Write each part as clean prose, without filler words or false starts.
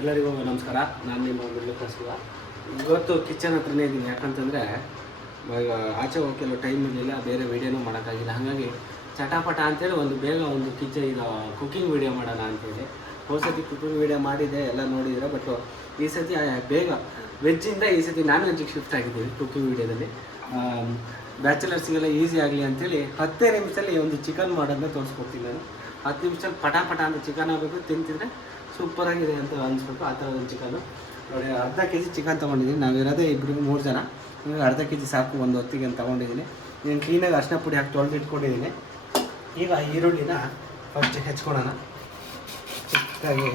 ಎಲ್ಲರಿಗೂ ನಮಸ್ಕಾರ. ನಾನು ನಿಮ್ಮ ಮಿಡ್ಲ್ ಕ್ಲಾಸ್ ಶಿವ. ಇವತ್ತು ಕಿಚನ್ ಹತ್ರನೇ ಇದ್ದೀನಿ. ಯಾಕಂತಂದರೆ ಈಗ ಆಚೆ ಹೋಗೋಕ್ಕೆಲ್ಲ ಟೈಮ್ ಇರಲಿಲ್ಲ, ಬೇರೆ ವೀಡಿಯೋನೂ ಮಾಡೋಕ್ಕಾಗಿಲ್ಲ. ಹಾಗಾಗಿ ಚಟಾಪಟ ಅಂತೇಳಿ ಬೇಗ ಒಂದು ಈಗ ಕುಕ್ಕಿಂಗ್ ವೀಡಿಯೋ ಮಾಡೋಣ ಅಂತೇಳಿ. ಹೋದ ಸತಿ ಕುಕ್ಕಿಂಗ್ ವೀಡಿಯೋ ಮಾಡಿದ್ದೆ, ಎಲ್ಲ ನೋಡಿದರೆ. ಬಟ್ ಈ ಸತಿ ಬೇಗ ವೆಜ್ಜಿಂದ ಈ ಸತಿ ನಾನ್ ವೆಜ್ಜಿಗೆ ಶಿಫ್ಟ್ ಆಗಿದ್ದೀವಿ. ಕುಕ್ಕಿಂಗ್ ವೀಡಿಯೋದಲ್ಲಿ ಬ್ಯಾಚುಲರ್ಸ್ಗೆಲ್ಲ ಈಸಿ ಆಗಲಿ ಅಂಥೇಳಿ 10 ನಿಮಿಷದಲ್ಲಿ ಒಂದು ಚಿಕನ್ ಮಾಡೋದನ್ನ ತೋರಿಸ್ಕೊಡ್ತೀನಿ ನಾನು. 10 ನಿಮಿಷದಲ್ಲಿ ಪಟ ಅಂತ ಚಿಕನ್ ಆಗಬೇಕು, ತಿಂತಿದ್ರೆ ಸೂಪರಾಗಿದೆ ಅಂತ ಅನಿಸ್ಬೇಕು. ಆ ಥರ ಒಂದು ಚಿಕನ್ನು ನೋಡಿ. ಅರ್ಧ ಕೆ ಜಿ ಚಿಕನ್ ತೊಗೊಂಡಿದ್ದೀನಿ. ನಾವಿರೋದೇ 2-3 ಜನ. ಅರ್ಧ ಕೆ ಜಿ ಸಾಕು ಒಂದು ಹೊತ್ತಿಗೆ ಅಂತ ತೊಗೊಂಡಿದ್ದೀನಿ. నేను ಕ್ಲೀನಾಗಿ ಅರಿಶಿನ ಪುಡಿ ಹಾಕಿ ತೊಳೆದಿಟ್ಕೊಂಡಿದ್ದೀನಿ. ಈಗ ಈರುಳ್ಳಿನ ಫಸ್ಟ್ ಹೆಚ್ಕೊಳ್ಳೋಣ. ಚಿಕ್ಕಾಗಿ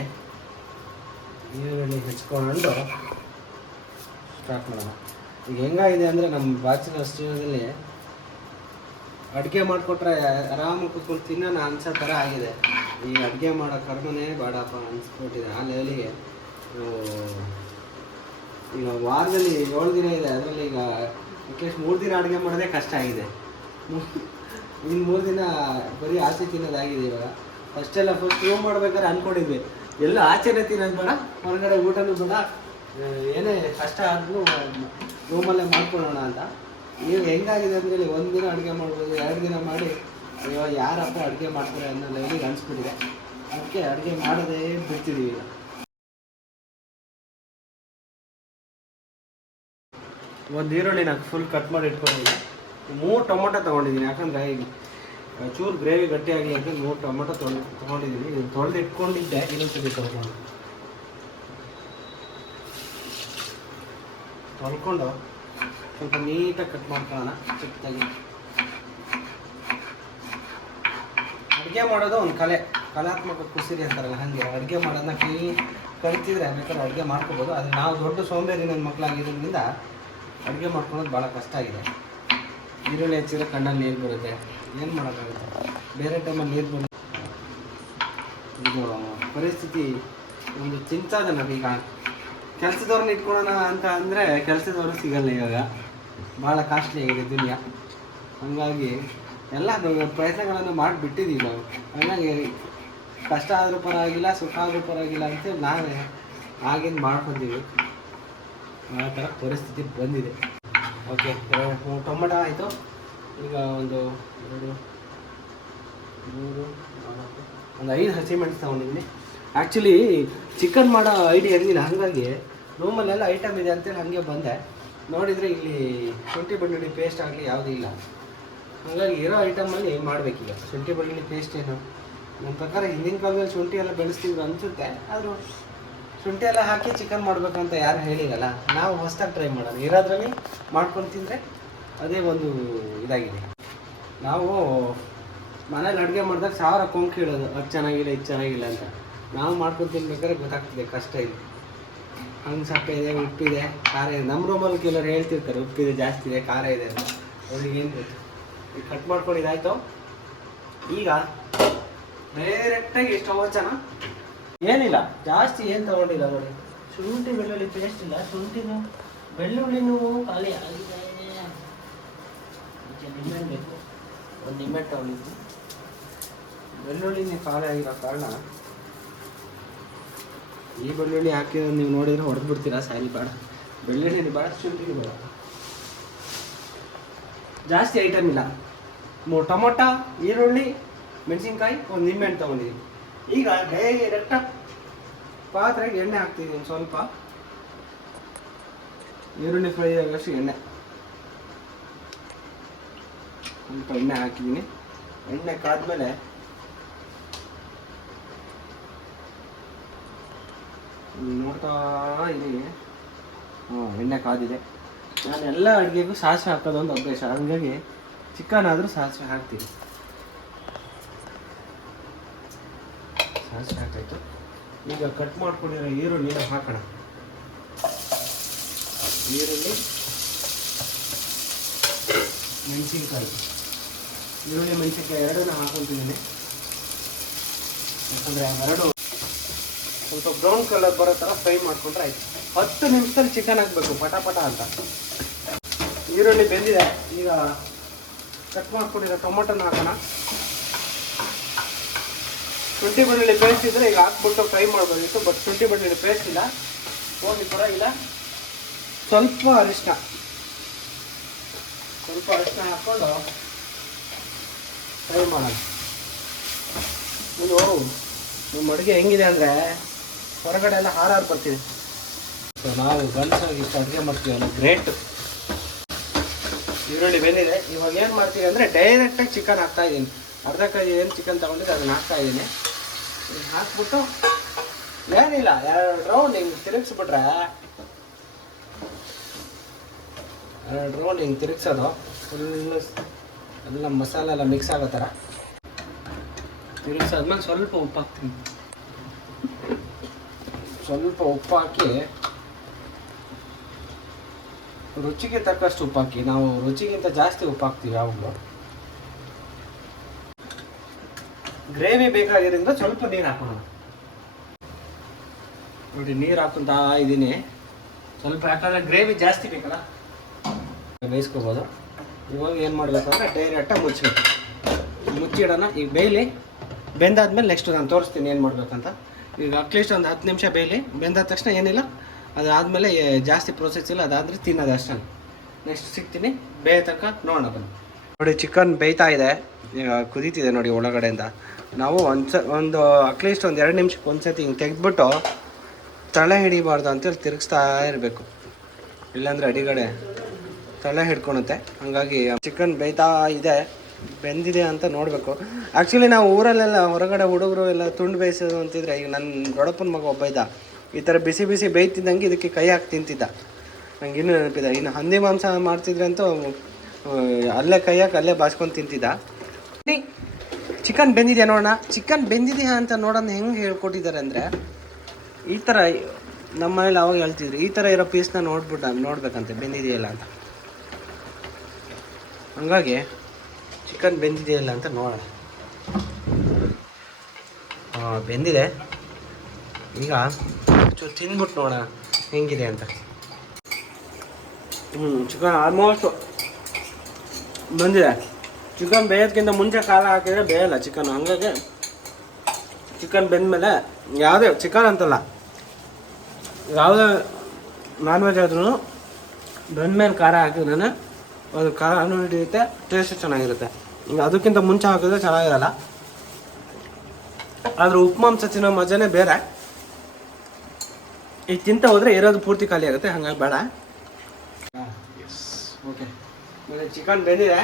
ಈರುಳ್ಳಿ ಹೆಚ್ಕೊಂಡು ಸ್ಟಾರ್ಟ್ ಮಾಡೋಣ. ಈಗ ಹೆಂಗಾಗಿದೆ ಅಂದರೆ ನಮ್ಮ ಬ್ಯಾಚುಲರ್ಸ್ ಜೀವನದಲ್ಲಿ ಅಡುಗೆ ಮಾಡಿಕೊಟ್ರೆ ಆರಾಮಾಗಿ ಕೂತ್ಕೊಂಡು ತಿನ್ನೋಣ ಅನ್ಸೋ ಥರ ಆಗಿದೆ. ಈ ಅಡುಗೆ ಮಾಡೋ ಕರ್ಮನೇ ಬೇಡಪ್ಪ ಅನಿಸ್ಬಿಟ್ಟಿದೆ ಆ ಲೆವೆಲಿಗೆ. ಈಗ ವಾರದಲ್ಲಿ 7 ದಿನ ಇದೆ, ಅದರಲ್ಲಿ ಈಗ ಅಟ್ಲೀಸ್ಟ್ 3 ದಿನ ಅಡುಗೆ ಮಾಡೋದೇ ಕಷ್ಟ ಆಗಿದೆ. ಇನ್ನು 3 ದಿನ ಬರೀ ಆಚೆ ತಿನ್ನೋದಾಗಿದೆ. ಇವಾಗ ಫಸ್ಟ್ ರೂಮ್ ಮಾಡ್ಬೇಕಾದ್ರೆ ಅಂದ್ಕೊಂಡಿದ್ವಿ ಎಲ್ಲ ಆಚೆನೇ ತಿನ್ನೋದು ಬೇಡ, ಹೊರಗಡೆ ಊಟನೂ ಬೇಡ, ಏನೇ ಕಷ್ಟ ಆದ್ರೂ ರೂಮಲ್ಲೇ ಮಾಡ್ಕೊಳ್ಳೋಣ ಅಂತ. ಈಗ ಹೆಂಗಾಗಿದೆ ಅಂದರೆ 1 ದಿನ ಅಡುಗೆ ಮಾಡ್ಬೋದು, 2 ದಿನ ಮಾಡಿ ಅಯ್ಯೋ ಯಾರಪ್ಪ ಅಡುಗೆ ಮಾಡ್ತಾರೆ ಅನ್ನೋ ಲೆವೆಲಿಗೆ ಅನಿಸ್ಬಿಟ್ಟಿದೆ. ಅದಕ್ಕೆ ಅಡುಗೆ ಮಾಡೋದೇ ಬಿಡ್ತಿದ್ದೀವಿ. ಈಗ ಒಂದು ಈರುಳ್ಳಿ ನಾನು ಫುಲ್ ಕಟ್ ಮಾಡಿ ಇಟ್ಕೊಂಡಿದ್ದೀನಿ. 3 ಟೊಮೊಟೊ ತೊಗೊಂಡಿದ್ದೀನಿ. ಯಾಕಂದರೆ ಈಗ ಚೂರು ಗ್ರೇವಿ ಗಟ್ಟಿಯಾಗಲಿ ಅಂತ 3 ಟೊಮೊಟೊ ತೊಗೊಂಡಿದ್ದೀನಿ. ಇದನ್ನು ತೊಳೆದು ಇಟ್ಕೊಂಡಿದ್ದೆ, ಇನ್ನೊಂದ್ಸತಿ ತೊಳ್ಕೊಂಡು ಸ್ವಲ್ಪ ನೀಟಾಗಿ ಕಟ್ ಮಾಡ್ಕೊಳ್ಳೋಣ ಚಿಕ್ಕದಾಗಿ. ಅಡುಗೆ ಮಾಡೋದು ಒಂದು ಕಲಾತ್ಮಕ ಕುಸಿರಿ ಅಂತಾರಲ್ಲ, ಹಾಗೆ ಅಡುಗೆ ಮಾಡೋದನ್ನ ಕಲಿತಿದ್ರೆ ಬೇಕಾದ್ರೆ ಅಡುಗೆ ಮಾಡ್ಕೋಬೋದು. ಆದರೆ ನಾವು ದೊಡ್ಡ ಸೋಂಬೇರಿ ನನ್ನ ಮಕ್ಕಳಾಗಿರೋದ್ರಿಂದ ಅಡುಗೆ ಮಾಡ್ಕೊಳೋದು ಭಾಳ ಕಷ್ಟ ಆಗಿದೆ. ಈರುಳ್ಳಿ ಹೆಚ್ಚಿದ್ರೆ ಕಣ್ಣಲ್ಲಿ ನೀರು ಬರುತ್ತೆ, ಏನು ಮಾಡೋಕ್ಕಾಗುತ್ತೆ. ಬೇರೆ ಟೈಮಲ್ಲಿ ನೀರು ಬರುತ್ತೆ. ಇದು ಪರಿಸ್ಥಿತಿ ಒಂದು ಚಿಂತಾದ ನಾವೀಗ. ಕೆಲಸದವ್ರನ್ನ ಇಟ್ಕೊಳ್ಳೋಣ ಅಂತ ಅಂದರೆ ಕೆಲಸದವರು ಸಿಗಲ್ಲ. ಇವಾಗ ಭಾಳ ಕಾಸ್ಟ್ಲಿ ಆಗಿದೆ ದುನಿಯಾ. ಹಾಗಾಗಿ ಎಲ್ಲ ಪ್ರಯತ್ನಗಳನ್ನು ಮಾಡಿಬಿಟ್ಟಿದ್ದೀವಿ ನಾವು. ಹಾಗಾಗಿ ಕಷ್ಟ ಆದರೂ ಪರವಾಗಿಲ್ಲ, ಸುಖ ಆದರೂ ಪರವಾಗಿಲ್ಲ ಅಂತೇಳಿ ನಾವೇ ಆಗಿಂದ ಮಾಡ್ಕೊತೀವಿ. ಆ ಥರ ಪರಿಸ್ಥಿತಿ ಬಂದಿದೆ. ಓಕೆ, ಟೊಮೊಟೊ ಆಯಿತು. ಈಗ 1 2 3 4 5 ಹಸಿಮೆಣಸು ತೊಗೊಂಡಿದ್ದೀನಿ. ಆ್ಯಕ್ಚುಲಿ ಚಿಕನ್ ಮಾಡೋ ಐಡಿಯಾ ಇರಲಿಲ್ಲ, ಹಾಗಾಗಿ ರೂಮಲ್ಲೆಲ್ಲ ಐಟಮ್ ಇದೆ ಅಂತೇಳಿ ಹಾಗೆ ಬಂದೆ. ನೋಡಿದರೆ ಇಲ್ಲಿ ಶುಂಠಿ ಬೆಳ್ಳುಳ್ಳಿ ಪೇಸ್ಟ್ ಆಗಲಿ ಯಾವುದೂ ಇಲ್ಲ. ಹಾಗಾಗಿ ಇರೋ ಐಟಮಲ್ಲಿ ಮಾಡಬೇಕೀಗ. ಶುಂಠಿ ಬೆಳ್ಳುಳ್ಳಿ ಪೇಸ್ಟ್ ಏನು ನನ್ನ ಪ್ರಕಾರ ಹಿಂದಿನ ಕಾಲದಲ್ಲಿ ಶುಂಠಿ ಎಲ್ಲ ಬೆಳೆಸ್ತಿದ್ರು ಅನಿಸುತ್ತೆ. ಆದರೂ ಶುಂಠಿ ಎಲ್ಲ ಹಾಕಿ ಚಿಕನ್ ಮಾಡಬೇಕಂತ ಯಾರು ಹೇಳಿರಲ್ಲ. ನಾವು ಹೊಸದಾಗಿ ಟ್ರೈ ಮಾಡೋಣ, ಇರೋದ್ರಲ್ಲಿ ಮಾಡ್ಕೊಂಡು ತಿಂದರೆ ಅದೇ ಒಂದು ಇದಾಗಿದೆ. ನಾವು ಮನೇಲಿ ಅಡುಗೆ ಮಾಡಿದಾಗ 1000 ಕೊಂಕು ಹೇಳೋದು, ಅದು ಚೆನ್ನಾಗಿಲ್ಲ ಇದು ಚೆನ್ನಾಗಿಲ್ಲ ಅಂತ. ನಾವು ಮಾಡ್ಕೊಂಡು ತಿನ್ಬೇಕಾದ್ರೆ ಗೊತ್ತಾಗ್ತಿದೆ ಕಷ್ಟ ಇದೆ. ಹಂಗೆ ಸಪ್ಪೆ ಇದೆ, ಉಪ್ಪಿದೆ, ಖಾರ ಇದೆ. ನಮ್ಮ ರೂಮಲ್ಲಿ ಕೆಲವರು ಹೇಳ್ತಿರ್ತಾರೆ ಉಪ್ಪಿದೆ ಜಾಸ್ತಿ ಇದೆ, ಖಾರ ಇದೆ ಅಂತ. ಅವ್ರಿಗೆ ಏನು ಗೊತ್ತು. ಈಗ ಕಟ್ ಮಾಡ್ಕೊಂಡಿದ್ದಾಯ್ತು. ಈಗ ಡೈರೆಕ್ಟಾಗಿ ಸ್ಟವ್ ಹಚ್ಚೋಣ. ಏನಿಲ್ಲ ಜಾಸ್ತಿ ಏನು ತೊಗೊಂಡಿಲ್ಲ ನೋಡಿ. ಶುಂಠಿ ಬೆಳ್ಳುಳ್ಳಿ ಪೇಸ್ಟ್ ಇಲ್ಲ, ಶುಂಠಿನೂ ಬೆಳ್ಳುಳ್ಳಿನೂ ಖಾಲಿ ಆಗಿದೆ. ನಿಂಬೆಹಣ್ಣು ಬೇಕು, ಒಂದು ನಿಂಬೆಹಣ್ಣು ತೊಗೊಂಡಿದ್ದು. ಬೆಳ್ಳುಳ್ಳಿನೇ ಖಾಲಿ ಆಗಿರೋ ಕಾರಣ ಈ ಬೆಳ್ಳುಳ್ಳಿ ಹಾಕಿರೋ ನೀವು ನೋಡಿದ್ರೆ ಹೊಡೆದು ಬಿಡ್ತೀರಾ. ಸ್ಯಾರಿ ಬೇಡ, ಬೆಳ್ಳುಳ್ಳಿ ಬೇಡ, ಶುಂಠಿನೂ ಬೇಡ. ಜಾಸ್ತಿ ಐಟಮ್ ಇಲ್ಲ. ಟೊಮೊಟೊ, ಈರುಳ್ಳಿ, ಮೆಣಸಿನ್ಕಾಯಿ, ಒಂದು ನಿಂಬೆಹಣ್ಣು ತೊಗೊಂಡಿದ್ದೀನಿ. ಈಗ ಡೈರೆಕ್ಟಾಗಿ ಪಾತ್ರೆಗೆ ಎಣ್ಣೆ ಹಾಕ್ತಿದ್ದೀನಿ. ಸ್ವಲ್ಪ ಈರುಳ್ಳಿ ಫ್ರೈ ಆಗೋಷ್ಟು ಸ್ವಲ್ಪ ಎಣ್ಣೆ ಹಾಕಿದ್ದೀನಿ. ಎಣ್ಣೆ ಕಾದ್ಮೇಲೆ ನೋಡ್ತಾ ಇದ್ದೀನಿ. ಎಣ್ಣೆ ಕಾದಿದೆ. ನಾನು ಎಲ್ಲ ಅಡುಗೆಗೂ ಸಾಸಿವೆ ಹಾಕೋದೊಂದು ಅಭ್ಯಾಸ, ಹಾಗಾಗಿ ಚಿಕನ್ ಆದರೂ ಸಾಸಿವೆ ಹಾಕ್ತೀನಿ. ಸಾಸಿವೆ ಹಾಕಾಯ್ತು. ಈಗ ಕಟ್ ಮಾಡ್ಕೊಂಡಿರೋ ಈರುಳ್ಳಿನ ಹಾಕೋಣ. ಈರುಳ್ಳಿ, ಮೆಣಸಿನ್ಕಾಯಿ, ಈರುಳ್ಳಿ ಮೆಣಸಿನ್ಕಾಯಿ ಎರಡನ್ನೂ ಹಾಕೊತಿದ್ದೀನಿ. ಯಾಕಂದರೆ ಅವೆರಡು ಸ್ವಲ್ಪ ಬ್ರೌನ್ ಕಲರ್ ಬರೋ ಥರ ಫ್ರೈ ಮಾಡಿಕೊಂಡ್ರೆ ಆಯಿತು. 10 ನಿಮಿಷದಲ್ಲಿ ಚಿಕನ್ ಹಾಕಬೇಕು ಪಟ ಅಂತ. ಈರುಳ್ಳಿ ಬೆಂದಿದೆ. ಈಗ ಕಟ್ ಮಾಡ್ಕೊಂಡಿರೋ ಟೊಮೊಟೊನ ಹಾಕೋಣ. ಶುಂಠಿ ಬೆಳ್ಳುಳ್ಳಿ ಪೇಸ್ಟ್ ಇದ್ದರೆ ಈಗ ಹಾಕ್ಬಿಟ್ಟು ಫ್ರೈ ಮಾಡ್ಬೋದಿತ್ತು, ಬಟ್ ಶುಂಠಿ ಬೆಳ್ಳುಳ್ಳಿ ಪೇಸ್ಟ್ ಇಲ್ಲ, ಹೋಗಿ ಪರವಾಗಿಲ್ಲ. ಸ್ವಲ್ಪ ಅರಿಶಿನ ಹಾಕ್ಕೊಂಡು ಫ್ರೈ ಮಾಡೋಣ. ಇದು ನಿಮ್ಮ ಅಡುಗೆ ಹೆಂಗಿದೆ ಅಂದರೆ ಹೊರಗಡೆ ಎಲ್ಲ ಹಾರಾರು ಬರ್ತೀವಿ. ಸೊ ನಾವು ಗಂಡಸಾಗಿ ಇಷ್ಟು ಅಡುಗೆ ಮಾಡ್ತೀವಲ್ಲ, ಗ್ರೇಟ್. ಈರುಳ್ಳಿ ಬೆಂದಿದೆ. ಇವಾಗ ಏನು ಮಾಡ್ತೀವಿ ಅಂದರೆ ಡೈರೆಕ್ಟಾಗಿ ಚಿಕನ್ ಹಾಕ್ತಾಯಿದ್ದೀನಿ. ಅರ್ಧ ಕೆಜಿ ಏನು ಚಿಕನ್ ತೊಗೊಂಡಿದ್ದು ಅದನ್ನು ಹಾಕ್ತಾಯಿದ್ದೀನಿ. ಹಾಕ್ಬಿಟ್ಟು ಏನಿಲ್ಲ, 2 ರೌಂಡ್ ಹಿಂಗೆ ತಿರುಗಿಸ್ಬಿಟ್ರೆ, 2 ರೌಂಡ್ ಹಿಂಗೆ ತಿರುಗಿಸೋದು, ಫುಲ್ಲು ಎಲ್ಲ ಮಸಾಲೆ ಎಲ್ಲ ಮಿಕ್ಸ್ ಆಗೋ ಥರ ತಿರುಗಿಸಾದ್ಮೇಲೆ ಸ್ವಲ್ಪ ಉಪ್ಪು ಹಾಕ್ತೀನಿ. ಸ್ವಲ್ಪ ಉಪ್ಪು ಹಾಕಿ, ರುಚಿಗೆ ತಕ್ಕಷ್ಟು ಉಪ್ಪು ಹಾಕಿ. ನಾವು ರುಚಿಗಿಂತ ಜಾಸ್ತಿ ಉಪ್ಪು ಹಾಕ್ತೀವಿ ಯಾವಾಗಲೂ. ಗ್ರೇವಿ ಬೇಕಾಗಿರೋದ್ರಿಂದ ಸ್ವಲ್ಪ ನೀರು ಹಾಕೋಣ. ನೋಡಿ ನೀರು ಹಾಕೊಂತ ಇದ್ದೀನಿ ಸ್ವಲ್ಪ, ಯಾಕಂದರೆ ಗ್ರೇವಿ ಜಾಸ್ತಿ ಬೇಕಲ್ಲ, ಬೇಯಿಸ್ಕೋಬೋದು. ಇವಾಗ ಏನು ಮಾಡಬೇಕು ಅಂದರೆ ಡೈರೆಕ್ಟಾಗಿ ಮುಚ್ಚಿಡೋಣ. ಈಗ ಬೇಯಲಿ, ಬೆಂದಾದ್ಮೇಲೆ ನೆಕ್ಸ್ಟ್ ನಾನು ತೋರಿಸ್ತೀನಿ ಏನು ಮಾಡಬೇಕಂತ. ಈಗ ಅಟ್ಲೀಸ್ಟ್ ಒಂದು 10 ನಿಮಿಷ ಬೇಯಲಿ. ಬೆಂದಾದ ತಕ್ಷಣ ಏನಿಲ್ಲ, ಅದಾದಮೇಲೆ ಜಾಸ್ತಿ ಪ್ರೋಸೆಸ್ ಇಲ್ಲ, ಅದಾದರೆ ತಿನ್ನೋದು ಅಷ್ಟೇ. ನೆಕ್ಸ್ಟ್ ಸಿಗ್ತೀನಿ, ಬೇಯ ತನಕ ನೋಡೋಣ ಬನ್ನಿ. ನೋಡಿ ಚಿಕನ್ ಬೇಯ್ತಾ ಇದೆ, ಈಗ ಕುದೀತಿದೆ ನೋಡಿ ಒಳಗಡೆಯಿಂದ. ನಾವು ಒಂದು ಅಟ್ಲೀಸ್ಟ್ ಒಂದು 2 ನಿಮಿಷಕ್ಕೆ ಒಂದ್ಸತಿ ಹಿಂಗೆ ತೆಗೆದ್ಬಿಟ್ಟು ತಳೆ ಹಿಡಿಬಾರ್ದು ಅಂತೇಳಿ ತಿರುಗಿಸ್ತಾ ಇರಬೇಕು, ಇಲ್ಲಾಂದರೆ ಅಡಿಗಡೆ ತಲೆ ಹಿಡ್ಕೊಳುತ್ತೆ. ಹಾಗಾಗಿ ಚಿಕನ್ ಬೇಯ್ತಾ ಇದೆ, ಬೆಂದಿದೆ ಅಂತ ನೋಡಬೇಕು. ಆ್ಯಕ್ಚುಲಿ ನಾವು ಊರಲ್ಲೆಲ್ಲ ಹೊರಗಡೆ ಹುಡುಗರು ಎಲ್ಲ ತುಂಡು ಬೇಯಿಸೋದು ಅಂತಿದ್ರೆ, ಈಗ ನನ್ನ ದೊಡ್ಡಪ್ಪನ ಮಗ ಒಬ್ಬ ಇದ್ದ, ಈ ಥರ ಬಿಸಿ ಬಿಸಿ ಬೇಯ್ತಿದ್ದಂಗೆ ಇದಕ್ಕೆ ಕೈ ಹಾಕಿ ತಿಂತಿದ್ದ. ನಂಗೆ ಇನ್ನೂ ನೆನಪಿದೆ. ಇನ್ನು ಹಂದಿ ಮಾಂಸ ಮಾಡ್ತಿದ್ರೆ ಅಂತೂ ಅಲ್ಲೇ ಕೈ ಹಾಕಿ ಅಲ್ಲೇ ಬಾಚ್ಕೊಂಡು ತಿಂತಿದ್ದ. ಚಿಕನ್ ಬೆಂದಿದೆಯಾ ನೋಡೋಣ. ಚಿಕನ್ ಬೆಂದಿದೆಯಾ ಅಂತ ನೋಡೋಣ ಹೆಂಗೆ ಹೇಳ್ಕೊಟ್ಟಿದ್ದಾರೆ ಅಂದರೆ, ಈ ಥರ ನಮ್ಮ ಮನೇಲಿ ಅವಾಗ ಹೇಳ್ತಿದ್ರು, ಈ ಥರ ಇರೋ ಪೀಸ್ನ ನೋಡ್ಬೇಕಂತೆ ಬೆಂದಿದೆಯಲ್ಲ ಅಂತ. ಹಂಗಾಗಿ ಚಿಕನ್ ಬೆಂದಿದೆಯಲ್ಲ ಅಂತ ನೋಡೋಣ. ಬೆಂದಿದೆ. ಈಗ ಚೂರು ತಿಂದ್ಬಿಟ್ಟು ನೋಡೋಣ ಹೆಂಗಿದೆ ಅಂತ. ಚಿಕನ್ ಆಲ್ಮೋಸ್ಟ್ ಬಂದಿದೆ. ಚಿಕನ್ ಬೇಯೋದಕ್ಕಿಂತ ಮುಂಚೆ ಖಾರ ಹಾಕಿದರೆ ಬೇಯಲ್ಲ ಚಿಕನ್. ಹಂಗಾಗಿ ಚಿಕನ್ ಬೆಂದಮೇಲೆ ಯಾವುದೇ ಚಿಕನ್ ಅಂತಲ್ಲ, ಯಾವುದೇ ನಾನ್ ವೆಜ್ ಆದ್ರೂ ಬೆಂದಮೇಲೆ ಖಾರ ಹಾಕಿದ್ರೆ ಅದು ಖಾರ ಹಿಡಿಯುತ್ತೆ, ಟೇಸ್ಟ್ ಚೆನ್ನಾಗಿರುತ್ತೆ. ಈಗ ಅದಕ್ಕಿಂತ ಮುಂಚೆ ಹಾಕಿದ್ರೆ ಚೆನ್ನಾಗಿರಲ್ಲ. ಆದ್ರೆ ಉಪ್ಪು ಮಾಂಸ ತಿನ್ನೋ ಮಜಾನೇ ಬೇರೆ. ಈಗ ತಿಂತ ಹೋದರೆ ಇರೋದು ಪೂರ್ತಿ ಖಾಲಿ ಆಗುತ್ತೆ, ಹಂಗಾಗಿ ಬೇಡ. ಓಕೆ, ಮತ್ತೆ ಚಿಕನ್ ಬೆಂದಿದೆ.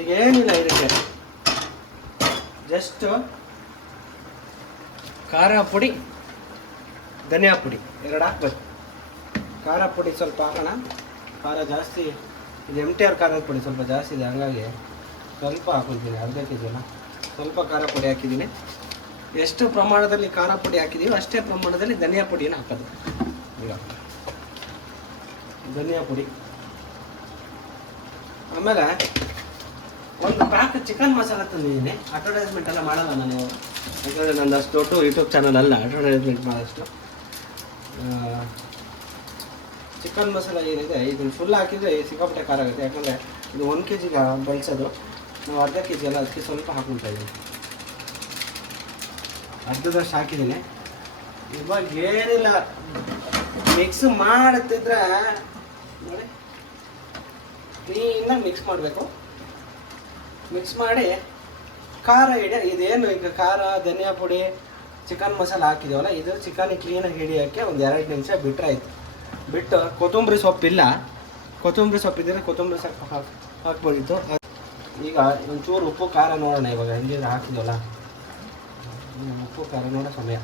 ಈಗ ಏನಿಲ್ಲ, ಇದಕ್ಕೆ ಜಸ್ಟ್ ಖಾರ ಪುಡಿ, ಧನಿಯಾ ಪುಡಿ 2 ಹಾಕ್ಬೇಕು. ಖಾರ ಪುಡಿ ಸ್ವಲ್ಪ ಹಾಕೋಣ. ಖಾರ ಜಾಸ್ತಿ ಇದು MTR ಖಾರದ ಪುಡಿ ಸ್ವಲ್ಪ ಜಾಸ್ತಿ ಇದೆ, ಹಂಗಾಗಿ ಸ್ವಲ್ಪ ಹಾಕೊಳ್ತೀನಿ. ಅರ್ಧ ಕೆಜಿನ ಸ್ವಲ್ಪ ಖಾರ ಪುಡಿ ಹಾಕಿದ್ದೀನಿ. ಎಷ್ಟು ಪ್ರಮಾಣದಲ್ಲಿ ಖಾರ ಪುಡಿ ಹಾಕಿದ್ದೀವಿ ಅಷ್ಟೇ ಪ್ರಮಾಣದಲ್ಲಿ ಧನಿಯಾ ಪುಡಿನ ಹಾಕೋದು. ಈಗ ಧನಿಯಾ ಪುಡಿ, ಆಮೇಲೆ ಒಂದು ಪ್ಯಾಕ್ ಚಿಕನ್ ಮಸಾಲ ತಂದಿದ್ದೀನಿ. ಅಡ್ವರ್ಟೈಸ್ಮೆಂಟ್ ಎಲ್ಲ ಮಾಡಲ್ಲ ನಾನು, ಯಾಕಂದರೆ ನಂದು ಅಷ್ಟು ದೊಡ್ಡ ಯೂಟ್ಯೂಬ್ ಚಾನಲ್ ಅಲ್ಲ ಅಡ್ವರ್ಟೈಸ್ಮೆಂಟ್ ಮಾಡೋಷ್ಟು. ಚಿಕನ್ ಮಸಾಲ ಏನಿದೆ ಇದನ್ನು ಫುಲ್ ಹಾಕಿದರೆ ಸಿಕ್ಕಾಪಟ್ಟೆ ಖಾರ ಆಗುತ್ತೆ. ಯಾಕಂದರೆ ಇದು 1 kg ಬಳಸೋದು, ನಾವು ಅರ್ಧ kg ಅಲ್ಲ, ಅದಕ್ಕೆ ಸ್ವಲ್ಪ ಹಾಕ್ಕೊಳ್ತಾ ಇದ್ದೀನಿ. ಅರ್ಧದಷ್ಟು ಹಾಕಿದ್ದೀನಿ. ಇವಾಗ ಏನಿಲ್ಲ, ಮಿಕ್ಸ್ ಮಾಡುತ್ತಿದ್ರೆ ನೋಡಿ ಕ್ಲೀನಾಗಿ ಮಿಕ್ಸ್ ಮಾಡಬೇಕು. ಮಿಕ್ಸ್ ಮಾಡಿ ಖಾರ ಇದೇನು ಈಗ ಖಾರ ಧನಿಯಾ ಪುಡಿ ಚಿಕನ್ ಮಸಾಲ ಹಾಕಿದ್ದೀವಲ್ಲ, ಇದು ಚಿಕನ್ ಕ್ಲೀನಾಗಿ ಹಿಡಿಯೋಕ್ಕೆ ಒಂದು 2 ನಿಮಿಷ ಬಿಟ್ಟರೆ ಆಯಿತು. ಬಿಟ್ಟು ಕೊತ್ತಂಬರಿ ಸೊಪ್ಪಿಲ್ಲ, ಕೊತ್ತಂಬರಿ ಸೊಪ್ಪಿದ್ದರೆ ಕೊತ್ತಂಬರಿ ಸೊಪ್ಪು ಹಾಕ್ಬೋದಿತ್ತು. ಈಗ ಒಂಚೂರು ಉಪ್ಪು ಖಾರ ನೋಡೋಣ. ಇವಾಗ ಹೆಂಗಿದ್ರೆ ಹಾಕಿದ್ವಲ್ಲ, ಉಪ್ಪು ಖಾರ ನೋಡೋ ಸಮಯ.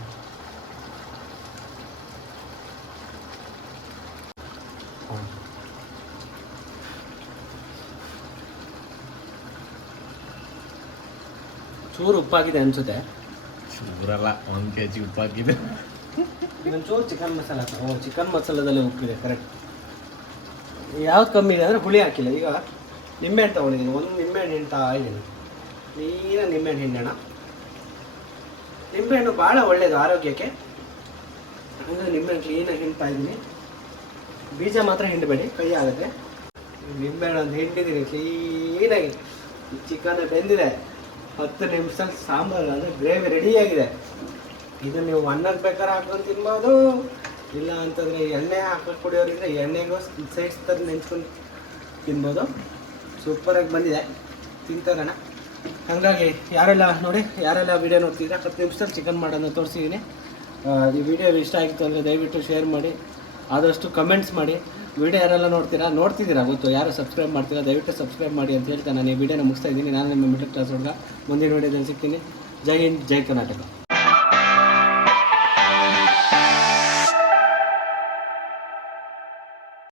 ಚೂರು ಉಪ್ಪಾಗಿದೆ ಅನಿಸುತ್ತೆ. ಚೂರಲ್ಲ, 1 kg ಉಪ್ಪಾಗಿದೆ. ಒಂಚೂರು ಚಿಕನ್ ಮಸಾಲ, ಚಿಕನ್ ಮಸಾಲದಲ್ಲೇ ಉಪ್ಪಿದೆ ಕರೆಕ್ಟ್. ಯಾವ್ದು ಕಮ್ಮಿ ಇದೆ ಅಂದರೆ ಹುಳಿ ಹಾಕಿಲ್ಲ. ಈಗ ನಿಂಬೆಹಣ್ಣು ತೊಗೊಂಡಿದ್ದೀನಿ, 1 ನಿಂಬೆಹಣ್ಣು ಹಿಂಡ್ತಾ ಇದ್ದೀನಿ. ಕ್ಲೀನಾಗಿ ನಿಂಬೆಹಣ್ಣು ಹಿಂಡೋಣ. ನಿಂಬೆಹಣ್ಣು ಭಾಳ ಒಳ್ಳೆಯದು ಆರೋಗ್ಯಕ್ಕೆ, ಅಂದರೆ ನಿಂಬೆಹಣ್ಣು ಕ್ಲೀನಾಗಿ ಹಿಂಡ್ತಾ ಇದ್ದೀನಿ. ಬೀಜ ಮಾತ್ರ ಹಿಂಡಬೇಡಿ, ಕೈ ಆಗುತ್ತೆ. ನಿಂಬೆಹಣ್ಣು ಒಂದು ಹಿಂಡಿದ್ದೀನಿ ಕ್ಲೀನಾಗಿ. ಚಿಕನ್ ಬೆಂದಿದೆ, 10 ನಿಮಿಷದಲ್ಲಿ ಸಾಂಬಾರು ಅಂದರೆ ಗ್ರೇವಿ ರೆಡಿಯಾಗಿದೆ. ಇದು ನೀವು ಅನ್ನಕ್ಕೆ ಬೇಕಾದ್ರೆ ಹಾಕೊಂಡು ತಿನ್ಬೋದು, ಇಲ್ಲ ಅಂತಂದರೆ ಎಣ್ಣೆ ಹಾಕಿ ಕುಡಿಯೋರಿದ್ರೆ ಎಣ್ಣೆಗೂ ಸೈಡ್ಸ್ ಥರ ನೆಂಚ್ಕೊಂಡು ತಿನ್ಬೋದು. ಸೂಪರಾಗಿ ಬಂದಿದೆ, ತಿಂತಾರಣ. ಹಾಗಾಗಿ ಯಾರೆಲ್ಲ ನೋಡಿ, ಯಾರೆಲ್ಲ ವೀಡಿಯೋ ನೋಡ್ತಿದ್ರೆ 10 ನಿಮಿಷದಲ್ಲಿ ಚಿಕನ್ ಮಾಡೋದನ್ನ ತೋರಿಸಿದ್ದೀನಿ. ಈ ವಿಡಿಯೋ ಇಷ್ಟ ಆಗಿತ್ತು ಅಂದರೆ ದಯವಿಟ್ಟು ಶೇರ್ ಮಾಡಿ, ಆದಷ್ಟು ಕಮೆಂಟ್ಸ್ ಮಾಡಿ. ವಿಡಿಯೋ ಯಾರೆಲ್ಲ ನೋಡ್ತಿದ್ದೀರಾ ಗೊತ್ತು, ಯಾರು ಸಬ್ಸ್ಕ್ರೈಬ್ ಮಾಡ್ತೀರಾ ದಯವಿಟ್ಟು ಸಬ್ಸ್ಕ್ರೈಬ್ ಮಾಡಿ ಅಂತ ಹೇಳ್ತಾ ನಾನು ಈ ವಿಡಿಯೋನ ಮುಗಿಸ್ತಾ ಇದ್ದೀನಿ. ನಾನು ನಿಮ್ಮ ಮಿಡಲ್ ಕ್ಲಾಸ್ ಹುಡುಗ. ಮುಂದಿನ ವಿಡಿಯೋದಲ್ಲಿ ಸಿಗ್ತೀನಿ. ಜೈ ಹಿಂದ್, ಜೈ ಕರ್ನಾಟಕ.